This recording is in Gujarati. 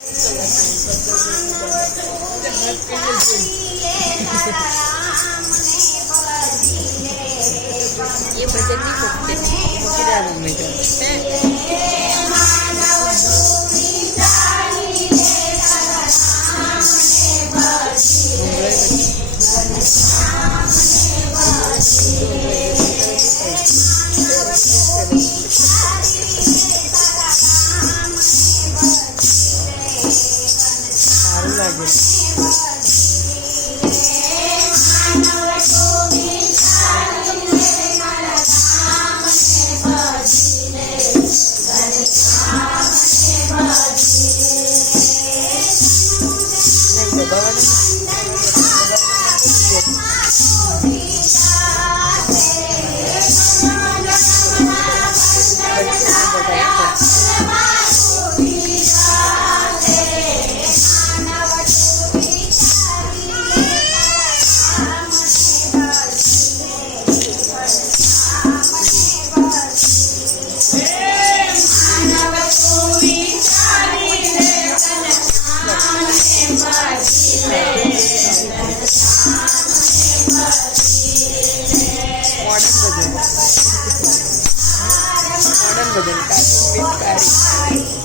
એ ભજન નહીં મૂકી દેવાનું મેં Lord. maganda. Miss Paris.